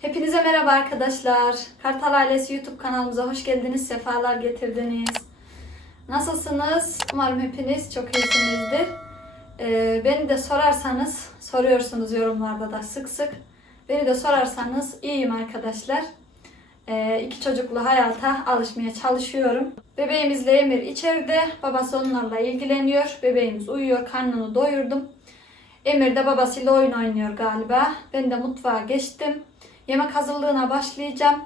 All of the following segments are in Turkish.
Hepinize merhaba arkadaşlar. Kartal Ailesi YouTube kanalımıza hoş geldiniz, sefalar getirdiniz. Nasılsınız? Umarım hepiniz çok iyisinizdir. Ee, beni de sorarsanız, soruyorsunuz yorumlarda da sık sık. Beni de sorarsanız iyiyim arkadaşlar. Ee, iki çocuklu hayata alışmaya çalışıyorum. Bebeğimizle Emir içeride, babası onlarla ilgileniyor. Bebeğimiz uyuyor, karnını doyurdum. Emir de babasıyla oyun oynuyor galiba. Ben de mutfağa geçtim. Yemek hazırlığına başlayacağım.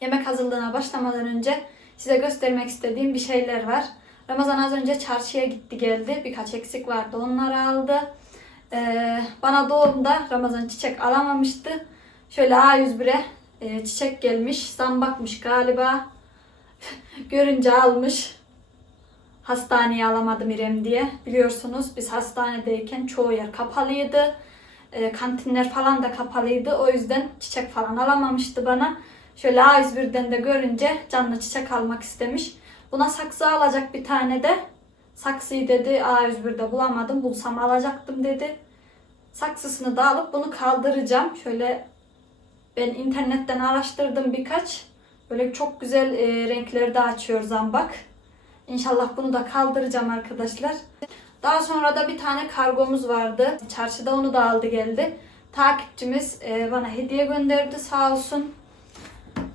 Yemek hazırlığına başlamadan önce size göstermek istediğim bir şeyler var. Ramazan az önce çarşıya gitti geldi. Birkaç eksik vardı onları aldı. Ee, bana doğumda Ramazan çiçek alamamıştı. Şöyle A101'e e, çiçek gelmiş. Zambakmış galiba. Görünce almış. Hastaneye alamadım İrem diye. Biliyorsunuz biz hastanedeyken çoğu yer kapalıydı. E, kantinler falan da kapalıydı. O yüzden çiçek falan alamamıştı bana. Şöyle A101'den de görünce canlı çiçek almak istemiş. Buna saksı alacak bir tane de. Saksıyı dedi A101'de bulamadım. Bulsam alacaktım dedi. Saksısını da alıp bunu kaldıracağım. Şöyle ben internetten araştırdım birkaç. Böyle çok güzel e, renklerde açıyor zambak. İnşallah bunu da kaldıracağım arkadaşlar. Daha sonra da bir tane kargomuz vardı. Çarşıda onu da aldı geldi. Takipçimiz e, bana hediye gönderdi sağ olsun.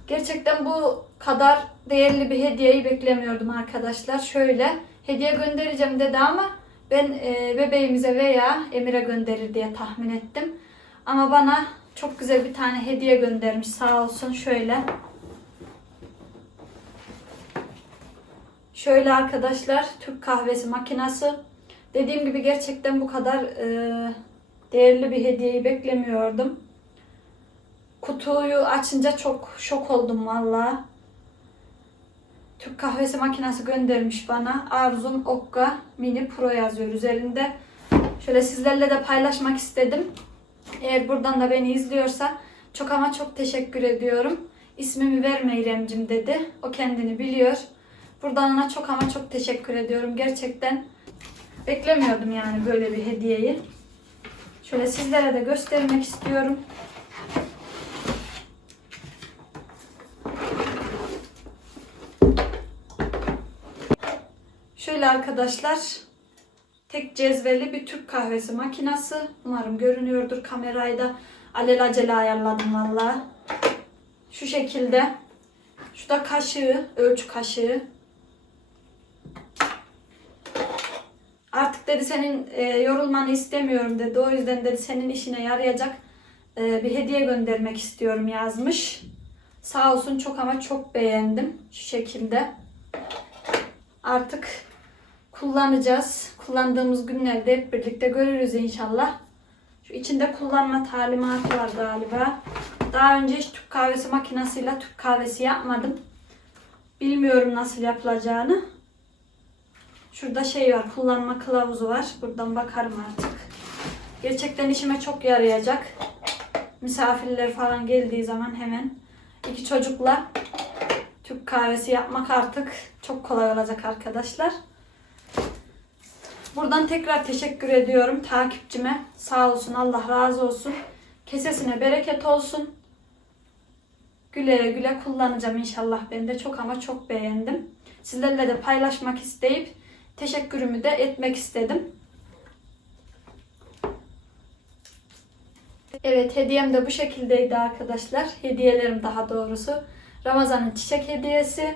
Gerçekten bu kadar değerli bir hediyeyi beklemiyordum arkadaşlar. Şöyle hediye göndereceğim dedi ama ben e, bebeğimize veya Emir'e gönderir diye tahmin ettim. Ama bana çok güzel bir tane hediye göndermiş sağ olsun şöyle. Şöyle arkadaşlar Türk kahvesi makinesi. Dediğim gibi gerçekten bu kadar e, değerli bir hediyeyi beklemiyordum. Kutuyu açınca çok şok oldum valla. Türk kahvesi makinesi göndermiş bana. Arzum Okka Mini Pro yazıyor üzerinde. Şöyle sizlerle de paylaşmak istedim. Eğer buradan da beni izliyorsa çok ama çok teşekkür ediyorum. İsmimi verme İremcim dedi. O kendini biliyor. Buradan ona çok ama çok teşekkür ediyorum. Gerçekten beklemiyordum yani böyle bir hediyeyi. Şöyle sizlere de göstermek istiyorum. Şöyle arkadaşlar tek cezveli bir Türk kahvesi makinesi. Umarım görünüyordur kamerayı da alelacele ayarladım valla. Şu şekilde. Şu da kaşığı, ölçü kaşığı. Dedi senin e, yorulmanı istemiyorum dedi. O yüzden dedi senin işine yarayacak e, bir hediye göndermek istiyorum yazmış. Sağ olsun çok ama çok beğendim. Şu şekilde. Artık kullanacağız. Kullandığımız günlerde hep birlikte görürüz inşallah. Şu içinde kullanma talimatı var galiba. Daha önce hiç Türk kahvesi makinesiyle Türk kahvesi yapmadım. Bilmiyorum nasıl yapılacağını. Şurada şey var, kullanma kılavuzu var. Buradan bakarım artık. Gerçekten işime çok yarayacak. Misafirler falan geldiği zaman hemen iki çocukla Türk kahvesi yapmak artık çok kolay olacak arkadaşlar. Buradan tekrar teşekkür ediyorum takipçime. Sağ olsun, Allah razı olsun. Kesesine bereket olsun. Güle güle kullanacağım inşallah. Ben de çok ama çok beğendim. Sizlerle de paylaşmak isteyip teşekkürümü de etmek istedim. Evet hediyem de bu şekildeydi arkadaşlar. Hediyelerim daha doğrusu. Ramazan'ın çiçek hediyesi.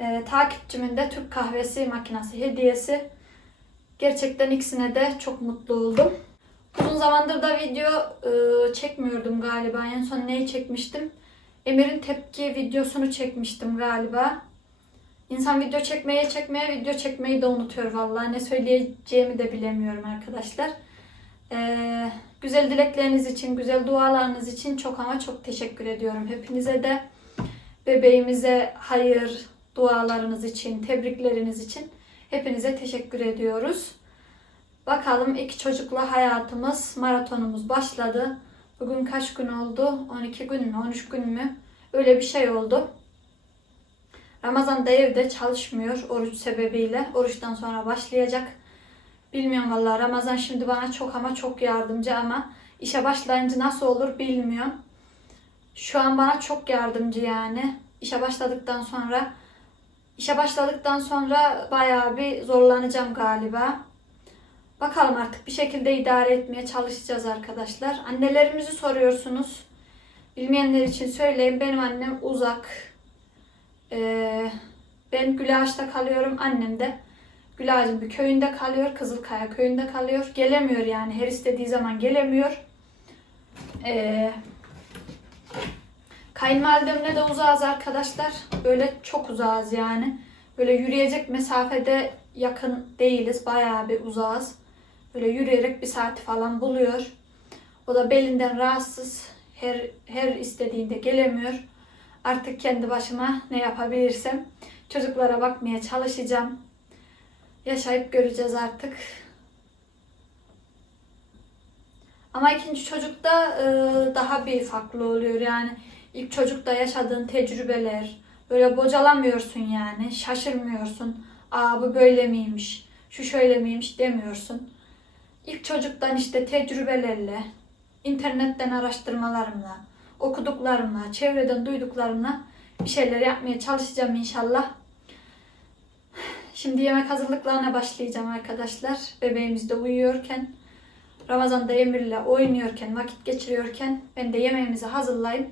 Ee, takipçimin de Türk kahvesi makinesi hediyesi. Gerçekten ikisine de çok mutlu oldum. Uzun zamandır da video e, çekmiyordum galiba. En son neyi çekmiştim? Emir'in tepki videosunu çekmiştim galiba. İnsan video çekmeye çekmeye video çekmeyi de unutuyor vallahi. Ne söyleyeceğimi de bilemiyorum arkadaşlar. Ee, güzel dilekleriniz için, güzel dualarınız için çok ama çok teşekkür ediyorum hepinize de. Bebeğimize hayır dualarınız için, tebrikleriniz için hepinize teşekkür ediyoruz. Bakalım iki çocukla hayatımız, maratonumuz başladı. Bugün kaç gün oldu? 12 gün mü, 13 gün mü? Öyle bir şey oldu. Ramazan da evde çalışmıyor oruç sebebiyle. Oruçtan sonra başlayacak. Bilmiyorum vallahi Ramazan şimdi bana çok ama çok yardımcı ama işe başlayınca nasıl olur bilmiyorum. Şu an bana çok yardımcı yani. İşe başladıktan sonra işe başladıktan sonra bayağı bir zorlanacağım galiba. Bakalım artık bir şekilde idare etmeye çalışacağız arkadaşlar. Annelerimizi soruyorsunuz. Bilmeyenler için söyleyeyim. Benim annem uzak. Ee, ben Gülağaç'ta kalıyorum. Annem de Gülağaç'ın bir köyünde kalıyor. Kızılkaya köyünde kalıyor. Gelemiyor yani. Her istediği zaman gelemiyor. Ee, kayınvalidemle de uzağız arkadaşlar. Böyle çok uzağız yani. Böyle yürüyecek mesafede yakın değiliz. Bayağı bir uzağız. Böyle yürüyerek bir saati falan buluyor. O da belinden rahatsız. Her, her istediğinde gelemiyor. Artık kendi başıma ne yapabilirsem çocuklara bakmaya çalışacağım. Yaşayıp göreceğiz artık. Ama ikinci çocukta e, daha bir farklı oluyor yani. ilk çocukta yaşadığın tecrübeler, böyle bocalamıyorsun yani, şaşırmıyorsun. Aa bu böyle miymiş, şu şöyle miymiş demiyorsun. İlk çocuktan işte tecrübelerle, internetten araştırmalarımla, okuduklarımla, çevreden duyduklarımla bir şeyler yapmaya çalışacağım inşallah. Şimdi yemek hazırlıklarına başlayacağım arkadaşlar. Bebeğimiz de uyuyorken, Ramazan'da Emir'le oynuyorken, vakit geçiriyorken ben de yemeğimizi hazırlayayım.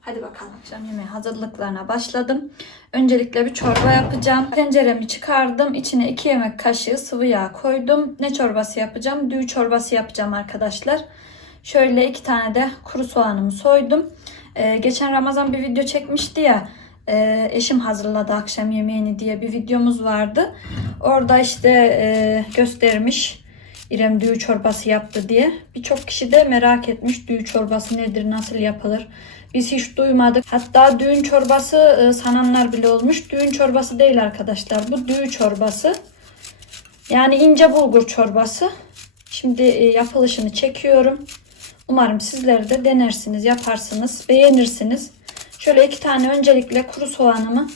Hadi bakalım. Akşam yemeği hazırlıklarına başladım. Öncelikle bir çorba yapacağım. Tenceremi çıkardım. İçine 2 yemek kaşığı sıvı yağ koydum. Ne çorbası yapacağım? Düğü çorbası yapacağım arkadaşlar. Şöyle iki tane de kuru soğanımı soydum. Ee, geçen Ramazan bir video çekmişti ya. e, eşim hazırladı akşam yemeğini diye bir videomuz vardı. Orada işte e, göstermiş. İrem düğü çorbası yaptı diye. Birçok kişi de merak etmiş düğü çorbası nedir, nasıl yapılır. Biz hiç duymadık. Hatta düğün çorbası e, sananlar bile olmuş. Düğün çorbası değil arkadaşlar. Bu düğü çorbası. Yani ince bulgur çorbası. Şimdi e, yapılışını çekiyorum. Umarım sizler de denersiniz, yaparsınız, beğenirsiniz. Şöyle iki tane öncelikle kuru soğanımı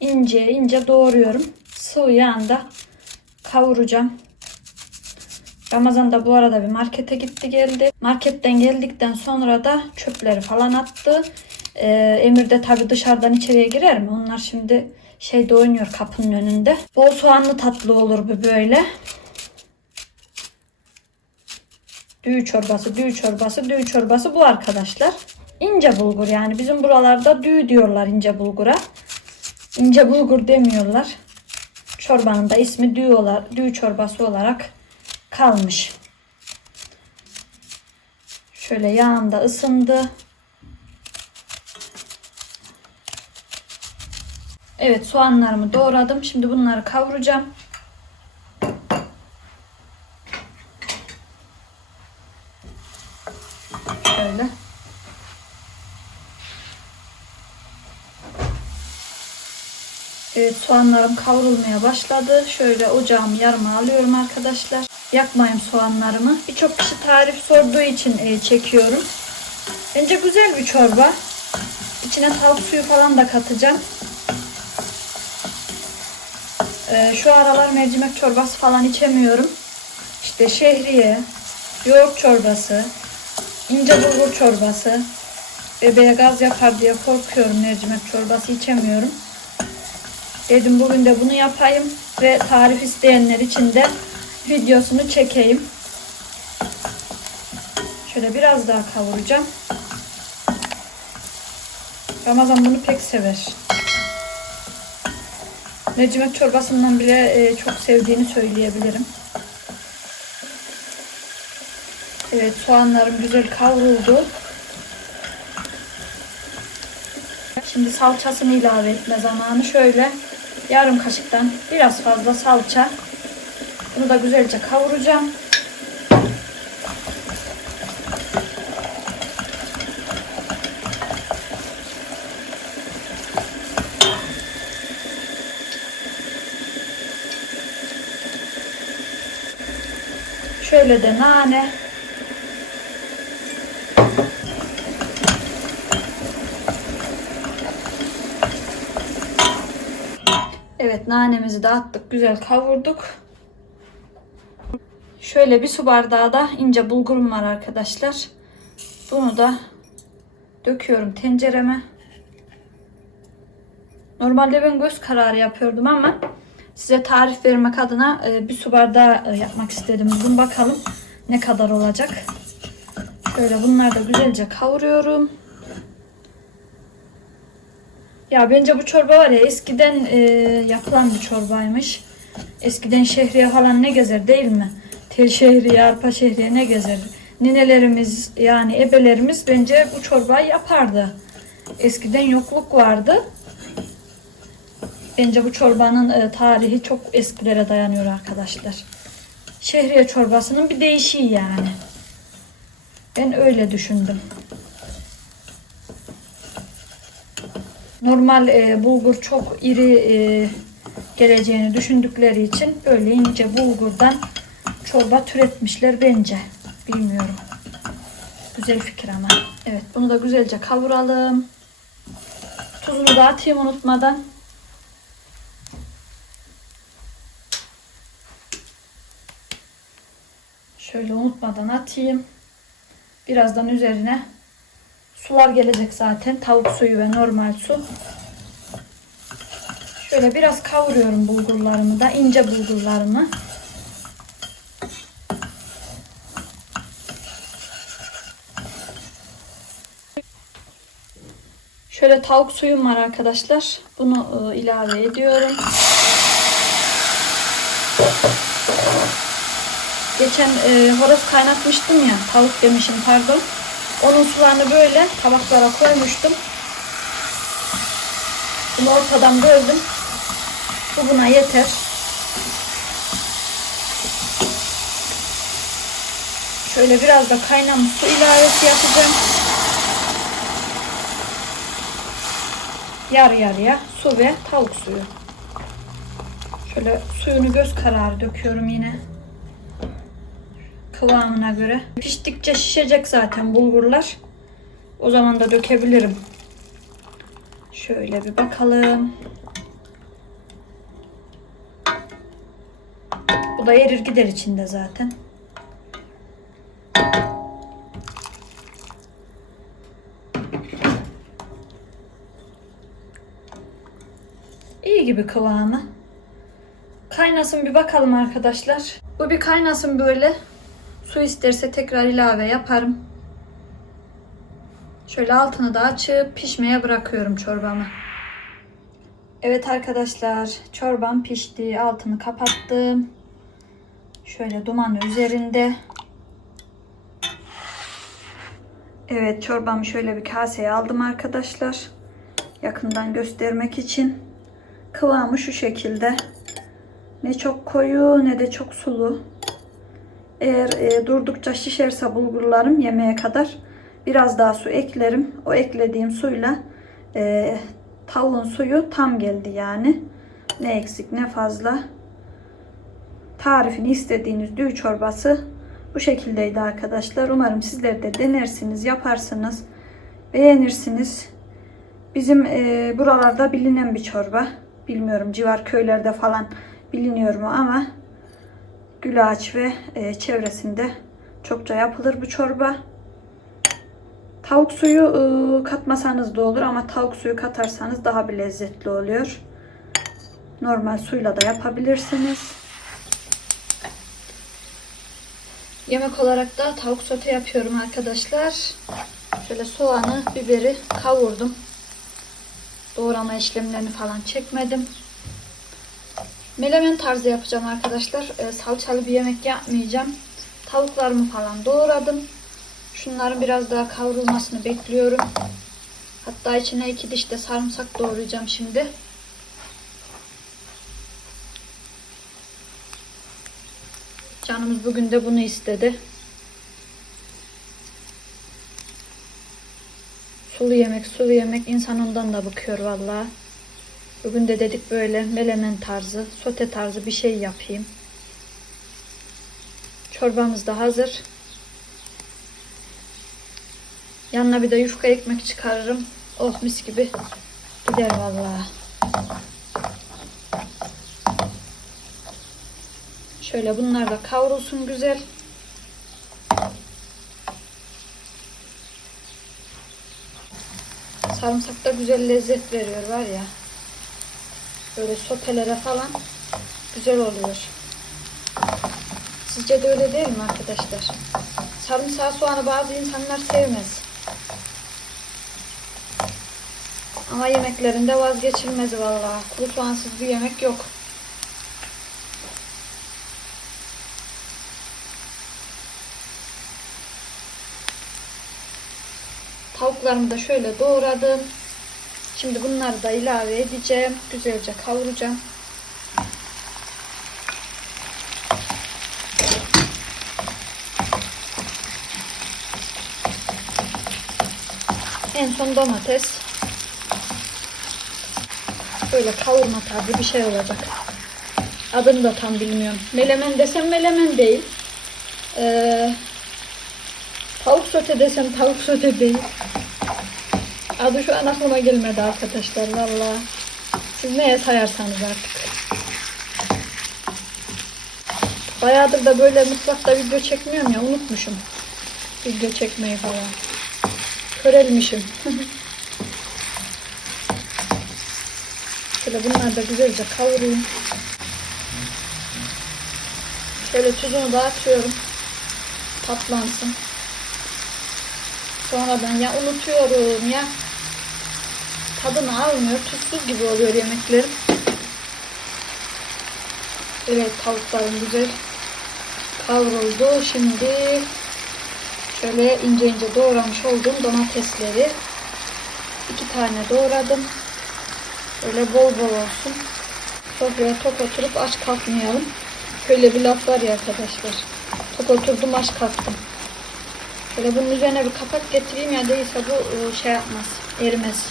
ince ince doğruyorum. Sıvı yağında kavuracağım. Ramazan da bu arada bir markete gitti geldi. Marketten geldikten sonra da çöpleri falan attı. Ee, Emir de tabii dışarıdan içeriye girer mi? Onlar şimdi şeyde oynuyor kapının önünde. Bol soğanlı tatlı olur bu böyle. Düğü çorbası, düğü çorbası, düğü çorbası bu arkadaşlar. İnce bulgur yani bizim buralarda düğü diyorlar ince bulgura. İnce bulgur demiyorlar. Çorbanın da ismi düğü, olarak, düğü çorbası olarak kalmış. Şöyle yağında ısındı. Evet soğanlarımı doğradım. Şimdi bunları kavuracağım. Şöyle. Evet soğanlarım kavrulmaya başladı. Şöyle ocağımı yarıma alıyorum arkadaşlar. Yakmayayım soğanlarımı. Birçok kişi tarif sorduğu için e, çekiyorum. Bence güzel bir çorba. İçine tavuk suyu falan da katacağım. E, şu aralar mercimek çorbası falan içemiyorum. İşte şehriye, yoğurt çorbası, ince bulgur çorbası. Bebeğe gaz yapar diye korkuyorum mercimek çorbası içemiyorum. Dedim bugün de bunu yapayım ve tarif isteyenler için de videosunu çekeyim. Şöyle biraz daha kavuracağım. Ramazan bunu pek sever. Mercimek çorbasından bile e, çok sevdiğini söyleyebilirim. Evet soğanlarım güzel kavruldu. Şimdi salçasını ilave etme zamanı. Şöyle yarım kaşıktan biraz fazla salça. Bunu da güzelce kavuracağım. Şöyle de nane. Evet nanemizi de attık. Güzel kavurduk. Şöyle bir su bardağı da ince bulgurum var arkadaşlar. Bunu da döküyorum tencereme. Normalde ben göz kararı yapıyordum ama size tarif vermek adına e, bir su bardağı e, yapmak istedim. Bugün bakalım ne kadar olacak. Şöyle bunları da güzelce kavuruyorum. Ya bence bu çorba var ya eskiden e, yapılan bir çorbaymış. Eskiden şehriye falan ne gezer değil mi? Tel şehriye, arpa şehriye ne gezer? Ninelerimiz yani ebelerimiz bence bu çorbayı yapardı. Eskiden yokluk vardı. Bence bu çorbanın e, tarihi çok eskilere dayanıyor arkadaşlar. Şehriye çorbasının bir değişiği yani. Ben öyle düşündüm. Normal e, bulgur çok iri e, geleceğini düşündükleri için böyle ince bulgurdan çorba türetmişler bence. Bilmiyorum. Güzel fikir ama. Evet bunu da güzelce kavuralım. Tuzunu da atayım unutmadan. Şöyle unutmadan atayım. Birazdan üzerine sular gelecek zaten. Tavuk suyu ve normal su. Şöyle biraz kavuruyorum bulgurlarımı da. ince bulgurlarımı. Şöyle tavuk suyum var arkadaşlar. Bunu e, ilave ediyorum. Geçen e, horoz kaynatmıştım ya. Tavuk demişim pardon. Onun sularını böyle tabaklara koymuştum. Bunu ortadan böldüm. Bu buna yeter. Şöyle biraz da kaynamış su ilavesi yapacağım. Yarı yarıya su ve tavuk suyu. Şöyle suyunu göz kararı döküyorum yine. Kıvamına göre. Piştikçe şişecek zaten bulgurlar. O zaman da dökebilirim. Şöyle bir bakalım. Bu da erir gider içinde zaten. İyi gibi kıvamı. Kaynasın bir bakalım arkadaşlar. Bu bir kaynasın böyle. Su isterse tekrar ilave yaparım. Şöyle altını da açıp pişmeye bırakıyorum çorbamı. Evet arkadaşlar çorbam pişti. Altını kapattım. Şöyle dumanı üzerinde. Evet çorbamı şöyle bir kaseye aldım arkadaşlar. Yakından göstermek için. Kıvamı şu şekilde. Ne çok koyu ne de çok sulu. Eğer e, durdukça şişerse bulgurlarım yemeğe kadar biraz daha su eklerim. O eklediğim suyla e, tavuğun suyu tam geldi yani. Ne eksik ne fazla. Tarifini istediğiniz düğü çorbası bu şekildeydi arkadaşlar. Umarım sizler de denersiniz, yaparsınız, beğenirsiniz. Bizim e, buralarda bilinen bir çorba. Bilmiyorum civar köylerde falan biliniyor mu ama Gülağaç ve e, çevresinde çokça yapılır bu çorba. Tavuk suyu e, katmasanız da olur ama tavuk suyu katarsanız daha bir lezzetli oluyor. Normal suyla da yapabilirsiniz. Yemek olarak da tavuk sote yapıyorum arkadaşlar. Şöyle soğanı, biberi kavurdum. Doğrama işlemlerini falan çekmedim. Melemen tarzı yapacağım arkadaşlar. E, salçalı bir yemek yapmayacağım. Tavuklarımı falan doğradım. Şunların biraz daha kavrulmasını bekliyorum. Hatta içine iki diş de sarımsak doğrayacağım şimdi. Canımız bugün de bunu istedi. Sulu yemek, sulu yemek insan ondan da bıkıyor vallahi. Bugün de dedik böyle melemen tarzı, sote tarzı bir şey yapayım. Çorbamız da hazır. Yanına bir de yufka ekmek çıkarırım. Oh mis gibi gider vallahi. Şöyle bunlar da kavrulsun güzel. Sarımsak da güzel lezzet veriyor var ya. Böyle sotelere falan güzel oluyor. Sizce de öyle değil mi arkadaşlar? Sarımsağı soğanı bazı insanlar sevmez. Ama yemeklerinde vazgeçilmez vallahi. Kuru soğansız bir yemek yok. Tavuklarımı da şöyle doğradım. Şimdi bunları da ilave edeceğim. Güzelce kavuracağım. En son domates. Böyle kavurma tarzı bir şey olacak. Adını da tam bilmiyorum. Melemen desem melemen değil. Ee, tavuk sote desem tavuk sote değil. Adı şu an aklıma gelmedi arkadaşlar valla. Siz neye sayarsanız artık. Bayağıdır da böyle mutfakta video çekmiyorum ya unutmuşum. Video çekmeyi falan. Körelmişim. Şöyle bunları da güzelce kavurayım. Şöyle tuzunu da atıyorum. Patlansın. Sonradan ya unutuyorum ya tadını almıyor. Tuzsuz gibi oluyor yemeklerim. Evet tavuklarım güzel kavruldu. Şimdi şöyle ince ince doğramış olduğum domatesleri iki tane doğradım. Böyle bol bol olsun. Sofraya tok oturup aç kalkmayalım. Şöyle bir laf var ya arkadaşlar. Tok oturdum aç kalktım. Şöyle bunun üzerine bir kapak getireyim ya değilse bu e, şey yapmaz, erimez.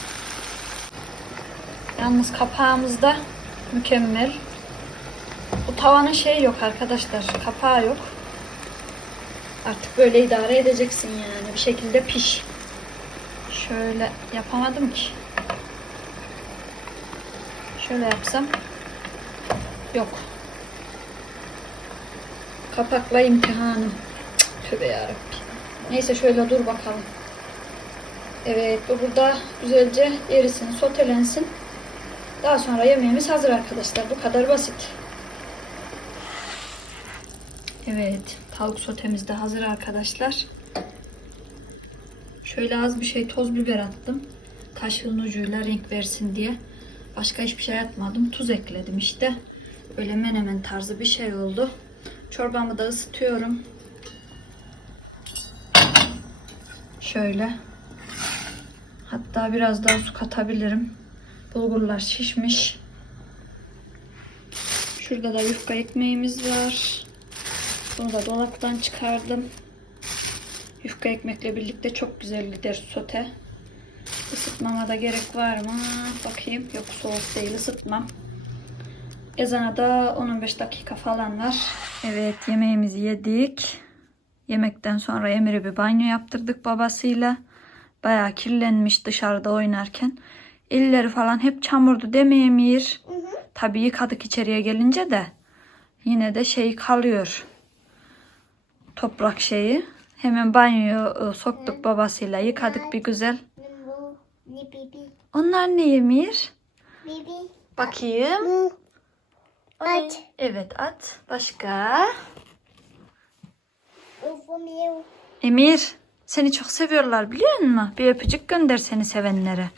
Yalnız kapağımız da mükemmel. Bu tavanın şeyi yok arkadaşlar, kapağı yok. Artık böyle idare edeceksin yani bir şekilde piş. Şöyle yapamadım ki. Şöyle yapsam yok. Kapakla imtihanım. Cık, Tövbe yarabbim. Neyse şöyle dur bakalım. Evet bu burada güzelce erisin, sotelensin. Daha sonra yemeğimiz hazır arkadaşlar. Bu kadar basit. Evet tavuk sotemiz de hazır arkadaşlar. Şöyle az bir şey toz biber attım. Kaşığın ucuyla renk versin diye. Başka hiçbir şey atmadım. Tuz ekledim işte. Böyle menemen tarzı bir şey oldu. Çorbamı da ısıtıyorum. Şöyle. Hatta biraz daha su katabilirim. Bulgurlar şişmiş. Şurada da yufka ekmeğimiz var. Bunu da dolaptan çıkardım. Yufka ekmekle birlikte çok güzel gider sote. Isıtmama da gerek var mı? Bakayım. Yok soğuk değil ısıtmam. Ezana da 10-15 dakika falan var. Evet yemeğimizi yedik. Yemekten sonra Emir'e bir banyo yaptırdık babasıyla. Bayağı kirlenmiş dışarıda oynarken. Elleri falan hep çamurdu değil mi Emir? Tabii yıkadık içeriye gelince de. Yine de şey kalıyor. Toprak şeyi. Hemen banyoya e, soktuk babasıyla yıkadık bir güzel. Onlar ne Emir? Bakayım. At. Evet at. Başka? Emir seni çok seviyorlar biliyor musun? Bir öpücük gönder seni sevenlere.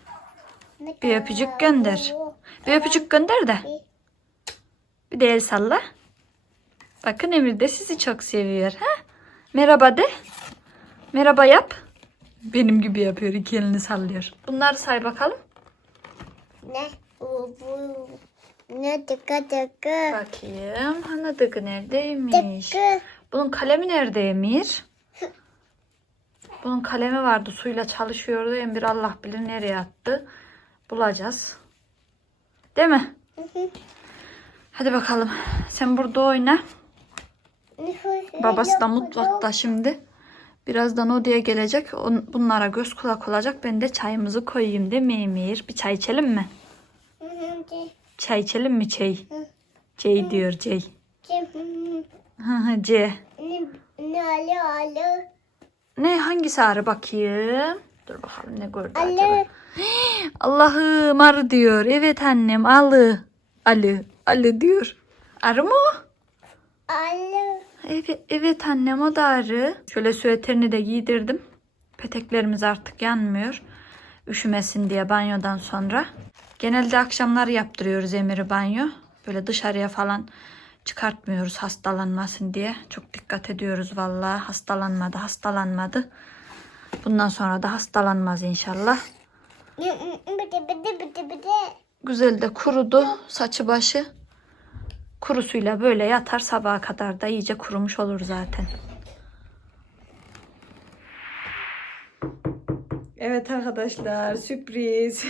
Bir öpücük gönder. Bir öpücük gönder de. Bir de el salla. Bakın Emir de sizi çok seviyor. Ha? Merhaba de. Merhaba yap. Benim gibi yapıyor. iki elini sallıyor. Bunları say bakalım. ne ne tıkı tıkı Bakayım. Anladık neredeymiş? tıkı Bunun kalemi nerede Emir? Bunun kalemi vardı. Suyla çalışıyordu. Emir Allah bilir nereye attı. Bulacağız. Değil mi? Hadi bakalım. Sen burada oyna. Babası da mutfakta şimdi. Birazdan odaya gelecek. On- Bunlara göz kulak olacak. Ben de çayımızı koyayım değil mi Emir? Bir çay içelim mi? Çay içelim mi çay? Çay diyor çay. Hı hı, C. ne alo alo Ne hangisi ağrı bakayım? Dur bakalım ne gördü acaba. Allah'ım arı diyor. Evet annem alı. Ali. Ali diyor. Arı mı o? Ali. Evet, evet annem o da arı. Şöyle süveterini de giydirdim. Peteklerimiz artık yanmıyor. Üşümesin diye banyodan sonra. Genelde akşamlar yaptırıyoruz Emir'i banyo. Böyle dışarıya falan çıkartmıyoruz hastalanmasın diye. Çok dikkat ediyoruz vallahi. Hastalanmadı, hastalanmadı. Bundan sonra da hastalanmaz inşallah. Güzel de kurudu saçı başı. Kurusuyla böyle yatar sabaha kadar da iyice kurumuş olur zaten. Evet arkadaşlar sürpriz.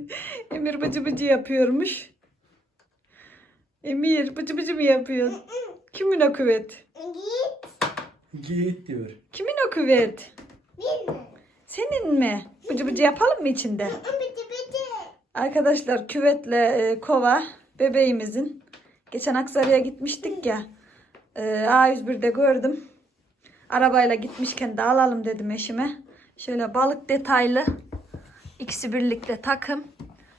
Emir bıcı bıcı yapıyormuş. Emir bıcı bıcı mı yapıyorsun? Kimin o küvet? Git. Git diyor. Kimin o küvet? Bir mi? Senin mi? Bıcı bıcı yapalım mı içinde? Arkadaşlar küvetle e, kova bebeğimizin. Geçen Aksaray'a gitmiştik ya. E, A101'de gördüm. Arabayla gitmişken de alalım dedim eşime. Şöyle balık detaylı. ikisi birlikte takım.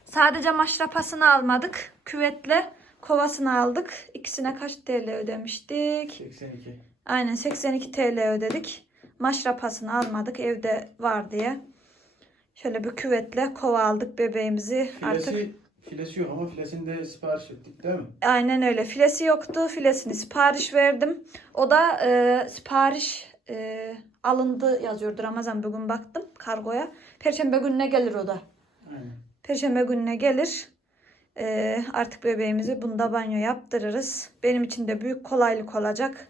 Sadece maşrapasını almadık. Küvetle kovasını aldık. İkisine kaç TL ödemiştik? 82. Aynen 82 TL ödedik. Maşrapasını almadık evde var diye. Şöyle bir küvetle kova aldık bebeğimizi. Artık Filesi, filesi yok ama filesini de sipariş ettik değil mi? aynen öyle. Filesi yoktu. Filesini sipariş verdim. O da e, sipariş e, alındı yazıyordu Ramazan bugün baktım kargoya. Perşembe gününe gelir o da. Aynen. Perşembe gününe gelir. E, artık bebeğimizi bunda banyo yaptırırız. Benim için de büyük kolaylık olacak.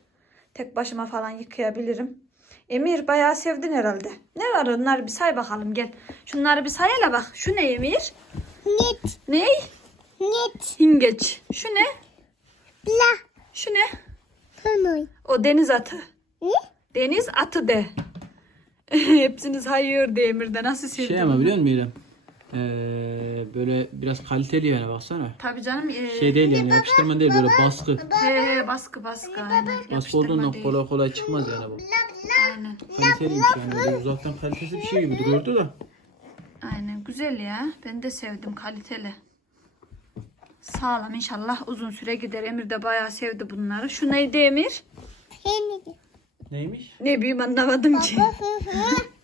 Tek başıma falan yıkayabilirim. Emir bayağı sevdin herhalde. Ne var onlar bir say bakalım gel. Şunları bir say hele bak. Şu ne Emir? Nit. Ne? Nit. Hingeç. Şu ne? Bla. Şu ne? Panoy. O deniz atı. Ne? Deniz atı de. Hepsiniz hayır de Emir'de. Nasıl sevdin? Şey ama biliyor musun İrem? Ee, böyle biraz kaliteli yani baksana. Tabii canım. e, Şey değil yani yapıştırma değil böyle baskı. he, he, baskı baskı. Aynen. Baskı Yapıştırma olduğundan değil. kolay kolay çıkmaz yani bu. Aynen. Kaliteliymiş yani. Böyle uzaktan kalitesi bir şey gibi duruyordu da. Aynen güzel ya. Ben de sevdim kaliteli. Sağlam inşallah uzun süre gider. Emir de bayağı sevdi bunları. Şu neydi Emir? Neymiş? Ne bileyim anlamadım ki.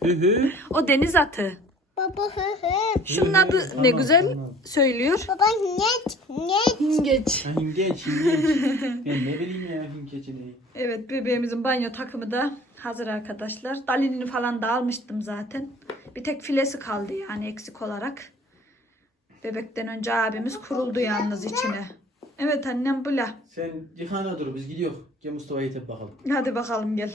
Hı hı. O deniz atı. Baba hı hı. Şunun adı ne Tamam, güzel tamam. söylüyor. Baba net. Net. Hingeç. Ha, hingeç hingeç. ben ne bileyim ya hingeçini. Evet bebeğimizin banyo takımı da hazır arkadaşlar. Dalinini falan da almıştım zaten. Bir tek filesi kaldı yani eksik olarak. Bebekten önce abimiz kuruldu yalnız içine. Evet annem bula. Sen yıkana dur biz gidiyoruz. Gel Mustafa'yı tep bakalım. Hadi bakalım gel.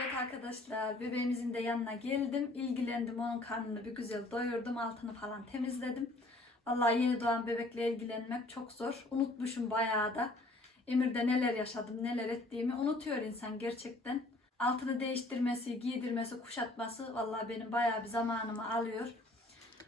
Evet arkadaşlar bebeğimizin de yanına geldim. İlgilendim onun karnını bir güzel doyurdum. Altını falan temizledim. Vallahi yeni doğan bebekle ilgilenmek çok zor. Unutmuşum bayağı da. Emir'de neler yaşadım, neler ettiğimi unutuyor insan gerçekten. Altını değiştirmesi, giydirmesi, kuşatması vallahi benim bayağı bir zamanımı alıyor.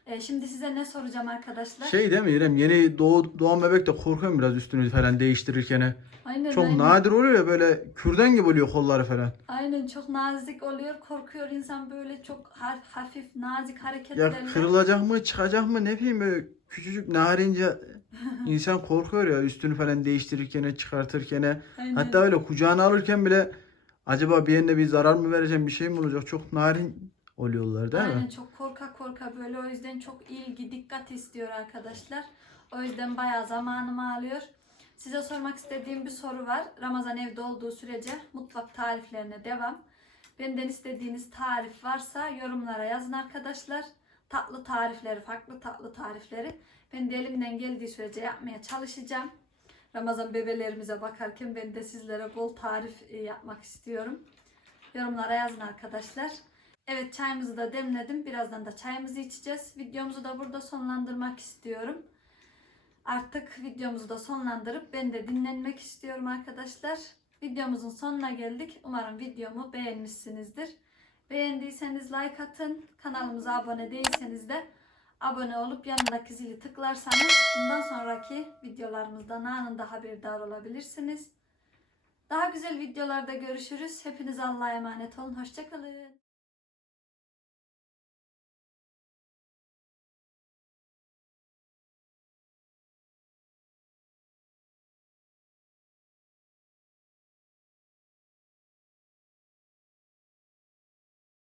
Ee, şimdi size ne soracağım arkadaşlar? Şey değil mi İrem? Yeni doğ, doğan bebek de korkuyorum biraz üstünü falan değiştirirken. Aynen, Çok aynen. nadir oluyor ya böyle kürdan gibi oluyor kolları falan. Aynen çok nazik oluyor. Korkuyor insan böyle çok ha- hafif nazik Ya hareketlerle. kırılacak mı çıkacak mı ne bileyim böyle küçücük narince insan korkuyor ya üstünü falan değiştirirken çıkartırken. Aynen. Hatta öyle kucağına alırken bile acaba bir yerine bir zarar mı vereceğim bir şey mi olacak çok narin oluyorlar değil Aynen mi? çok korka korka böyle o yüzden çok ilgi dikkat istiyor arkadaşlar. O yüzden bayağı zamanımı alıyor. Size sormak istediğim bir soru var. Ramazan evde olduğu sürece mutfak tariflerine devam. Benden istediğiniz tarif varsa yorumlara yazın arkadaşlar. Tatlı tarifleri, farklı tatlı tarifleri. Ben de elimden geldiği sürece yapmaya çalışacağım. Ramazan bebelerimize bakarken ben de sizlere bol tarif e, yapmak istiyorum. Yorumlara yazın arkadaşlar. Evet çayımızı da demledim. Birazdan da çayımızı içeceğiz. Videomuzu da burada sonlandırmak istiyorum. Artık videomuzu da sonlandırıp ben de dinlenmek istiyorum arkadaşlar. Videomuzun sonuna geldik. Umarım videomu beğenmişsinizdir. Beğendiyseniz like atın. Kanalımıza abone değilseniz de abone olup yanındaki zili tıklarsanız bundan sonraki videolarımızdan anında haberdar olabilirsiniz. Daha güzel videolarda görüşürüz. Hepiniz Allah'a emanet olun. Hoşçakalın.